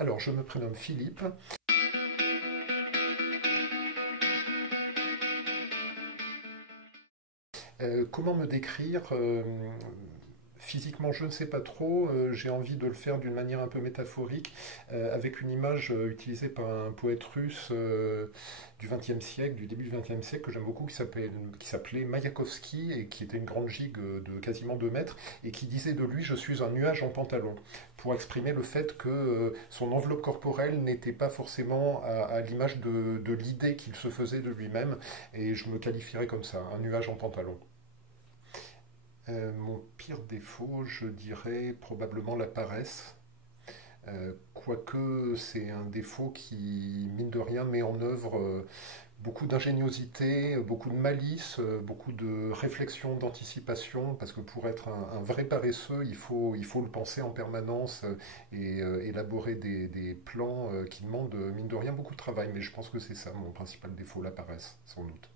Alors, je me prénomme Philippe. Comment me décrire? Physiquement, je ne sais pas trop. J'ai envie de le faire d'une manière un peu métaphorique, avec une image utilisée par un poète russe du XXe siècle, du début du XXe siècle, que j'aime beaucoup, qui s'appelait Mayakovsky et qui était une grande gigue de quasiment 2 mètres, et qui disait de lui: Je suis un nuage en pantalon, pour exprimer le fait que son enveloppe corporelle n'était pas forcément à l'image de l'idée qu'il se faisait de lui-même, et je me qualifierais comme ça, un nuage en pantalon. Mon pire défaut, je dirais probablement la paresse. Quoique c'est un défaut qui, mine de rien, met en œuvre beaucoup d'ingéniosité, beaucoup de malice, beaucoup de réflexion, d'anticipation, parce que pour être un vrai paresseux, il faut le penser en permanence et élaborer des plans qui demandent, mine de rien, beaucoup de travail. Mais je pense que c'est ça mon principal défaut, la paresse, sans doute.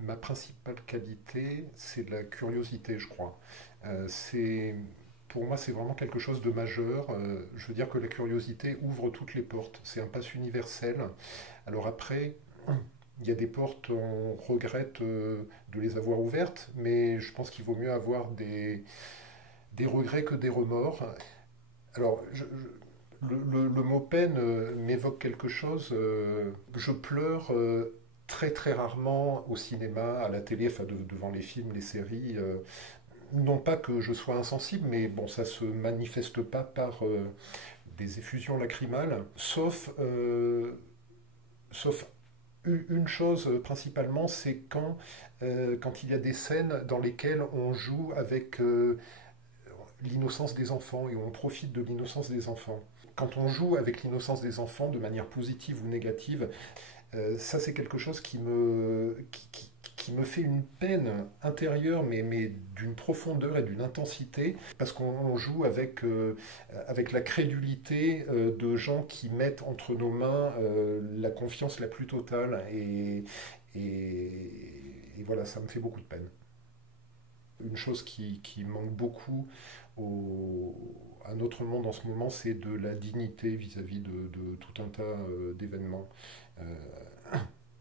Ma principale qualité, c'est la curiosité, je crois. C'est, pour moi, c'est vraiment quelque chose de majeur. Je veux dire que la curiosité ouvre toutes les portes. C'est un passe universel. Alors après, il y a des portes, on regrette de les avoir ouvertes, mais je pense qu'il vaut mieux avoir des regrets que des remords. Alors, le mot peine m'évoque quelque chose. Je pleure très très rarement au cinéma, à la télé, enfin devant les films, les séries. Non pas que je sois insensible, mais bon, ça se manifeste pas par des effusions lacrymales, sauf une chose principalement, c'est quand il y a des scènes dans lesquelles on joue avec l'innocence des enfants et on profite de l'innocence des enfants. Quand on joue avec l'innocence des enfants de manière positive ou négative, ça c'est quelque chose qui me fait une peine intérieure, mais d'une profondeur et d'une intensité, parce qu'on joue avec la crédulité de gens qui mettent entre nos mains la confiance la plus totale, et voilà, ça me fait beaucoup de peine. Une chose qui manque beaucoup à notre monde en ce moment, c'est de la dignité vis-à-vis de tout un tas d'événements. Euh,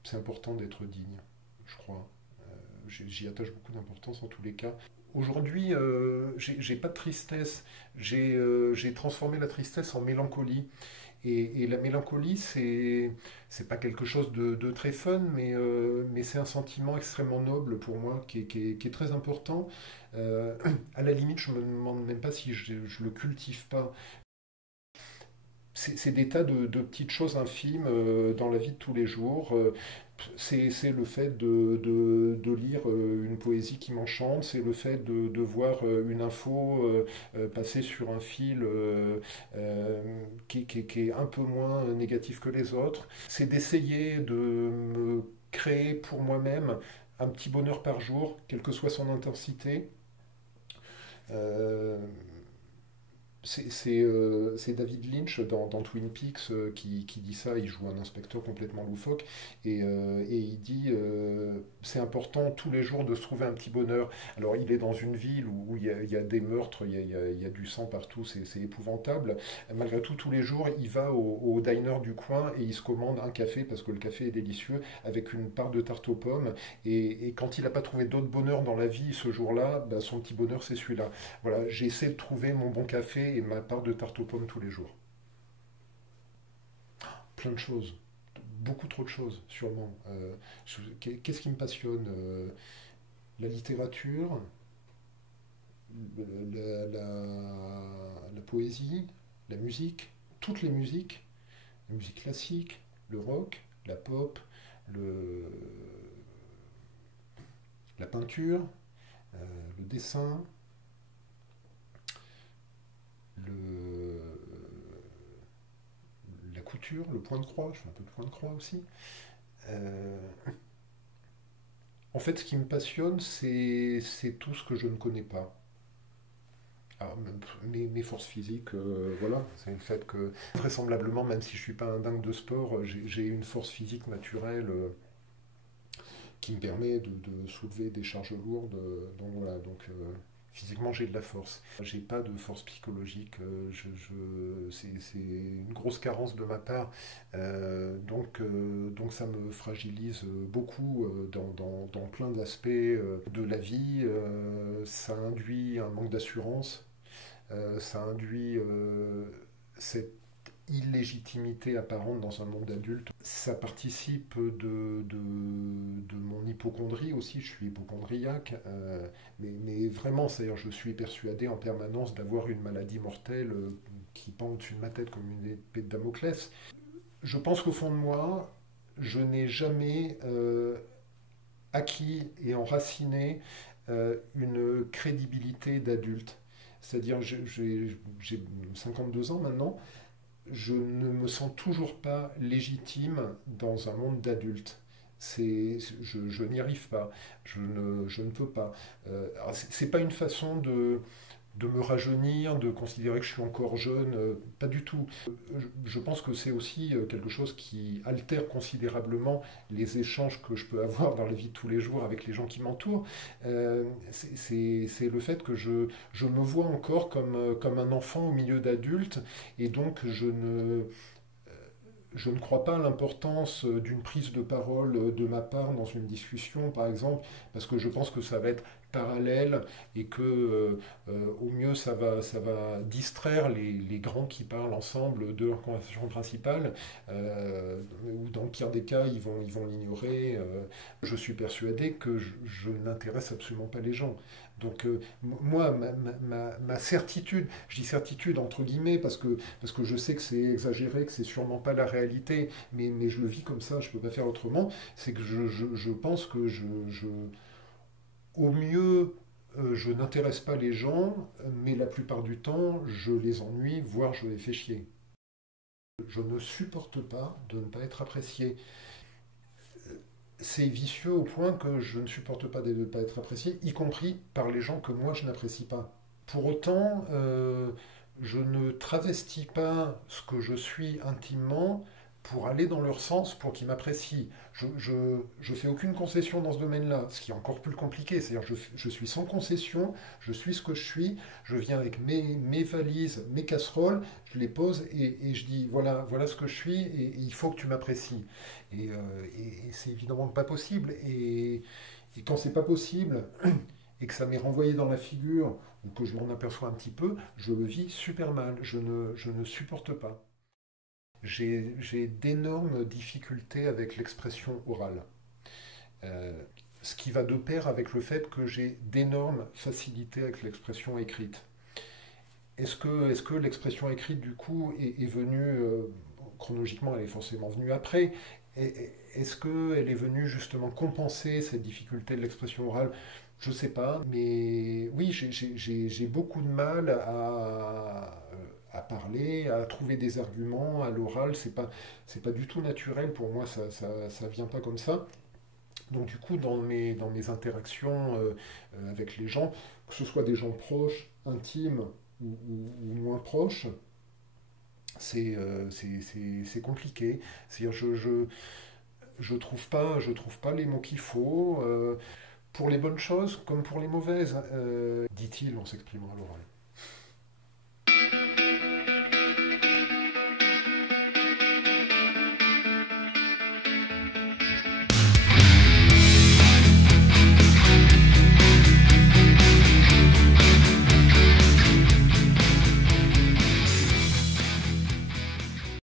c'est important d'être digne, je crois. J'y attache beaucoup d'importance en tous les cas. Aujourd'hui, j'ai pas de tristesse. J'ai transformé la tristesse en mélancolie. Et la mélancolie, c'est pas quelque chose de très fun, mais c'est un sentiment extrêmement noble pour moi, qui est très important. Euh, à la limite, je me demande même pas si je le cultive pas. C'est des tas de petites choses infimes dans la vie de tous les jours. C'est le fait de lire une poésie qui m'enchante, c'est le fait de voir une info passer sur un fil qui est un peu moins négatif que les autres. C'est d'essayer de me créer pour moi-même un petit bonheur par jour, quelle que soit son intensité. Euh, c'est David Lynch dans Twin Peaks qui dit ça. Il joue un inspecteur complètement loufoque, et il dit c'est important tous les jours de se trouver un petit bonheur. Alors il est dans une ville où il y a des meurtres, il y a du sang partout, c'est épouvantable. Malgré tout, tous les jours, il va au diner du coin et il se commande un café parce que le café est délicieux, avec une part de tarte aux pommes. Et quand il n'a pas trouvé d'autre bonheur dans la vie ce jour-là, bah, son petit bonheur c'est celui-là. Voilà, j'essaie de trouver mon bon café et ma part de tarte aux pommes tous les jours. Plein de choses, beaucoup trop de choses, sûrement. Qu'est-ce qui me passionne? La littérature, la poésie, la musique, toutes les musiques, la musique classique, le rock, la pop, le, la peinture, le dessin, le, la couture, le point de croix. Je fais un peu de point de croix aussi. Euh, En fait, ce qui me passionne, c'est tout ce que je ne connais pas. Alors, mes forces physiques, voilà, c'est le fait que, vraisemblablement, même si je ne suis pas un dingue de sport, j'ai une force physique naturelle qui me permet de soulever des charges lourdes. Donc voilà, donc Physiquement, j'ai de la force. J'ai pas de force psychologique. C'est une grosse carence de ma part. Donc ça me fragilise beaucoup dans plein d'aspects de la vie. Ça induit un manque d'assurance. Ça induit cette illégitimité apparente dans un monde adulte. Ça participe de mon hypocondrie aussi, je suis hypochondriaque, mais vraiment, c'est-à-dire je suis persuadé en permanence d'avoir une maladie mortelle qui pend au-dessus de ma tête comme une épée de Damoclès. Je pense qu'au fond de moi, je n'ai jamais acquis et enraciné une crédibilité d'adulte. C'est-à-dire, j'ai 52 ans maintenant, je ne me sens toujours pas légitime dans un monde d'adultes. Je n'y arrive pas, je ne peux pas. C'est pas une façon de me rajeunir, de considérer que je suis encore jeune, pas du tout. Je pense que c'est aussi quelque chose qui altère considérablement les échanges que je peux avoir dans la vie de tous les jours avec les gens qui m'entourent. C'est le fait que je me vois encore comme un enfant au milieu d'adultes, et donc je ne crois pas à l'importance d'une prise de parole de ma part dans une discussion, par exemple, parce que je pense que ça va être parallèle et que au mieux ça va distraire les grands qui parlent ensemble de leur conversation principale, ou dans le pire des cas ils vont l'ignorer. Je suis persuadé que je n'intéresse absolument pas les gens. Donc moi, ma certitude, je dis certitude entre guillemets parce que je sais que c'est exagéré, que c'est sûrement pas la réalité, mais je le vis comme ça, je peux pas faire autrement, c'est que je pense que au mieux, je n'intéresse pas les gens, mais la plupart du temps, je les ennuie, voire je les fais chier. Je ne supporte pas de ne pas être apprécié. C'est vicieux au point que je ne supporte pas de ne pas être apprécié, y compris par les gens que moi je n'apprécie pas. Pour autant, je ne travestis pas ce que je suis intimement pour aller dans leur sens, pour qu'ils m'apprécient. Je fais aucune concession dans ce domaine-là, ce qui est encore plus compliqué. C'est-à-dire je suis sans concession, je suis ce que je suis, je viens avec mes valises, mes casseroles, je les pose et je dis voilà ce que je suis et il faut que tu m'apprécies. Et c'est évidemment pas possible. Et quand c'est pas possible, et que ça m'est renvoyé dans la figure, ou que je m'en aperçois un petit peu, je le vis super mal, je ne supporte pas. J'ai d'énormes difficultés avec l'expression orale, Euh, ce qui va de pair avec le fait que j'ai d'énormes facilités avec l'expression écrite. Est-ce que l'expression écrite, du coup, est venue, chronologiquement, elle est forcément venue après, est-ce qu'elle est venue justement compenser cette difficulté de l'expression orale? Je ne sais pas, mais oui, j'ai beaucoup de mal à parler, à trouver des arguments à l'oral. C'est pas du tout naturel pour moi, ça vient pas comme ça. Donc du coup, dans mes interactions avec les gens, que ce soit des gens proches, intimes ou moins proches, c'est compliqué. C'est-à-dire, je trouve pas les mots qu'il faut, pour les bonnes choses comme pour les mauvaises, dit-il en s'exprimant à l'oral.